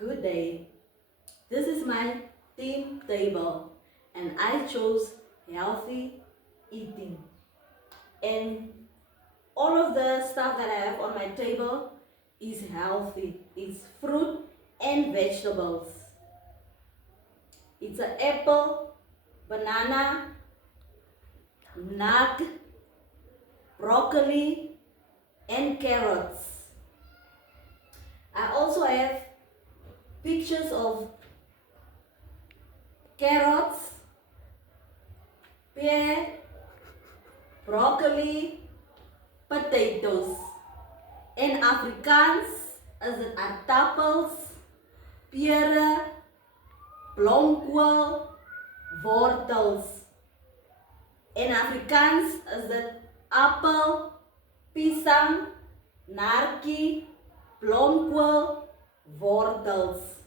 Good day. This is my theme table and I chose healthy eating. And all of the stuff that I have on my table is healthy. It's fruit and vegetables. It's an apple, banana, nut, broccoli, and carrots. I also have pictures of carrots, pear, broccoli, potatoes. In Afrikaans is dit aardappels, pere, blomkool, wortels. In Afrikaans is dit appel, pisang, narkie, blomkool, wortels.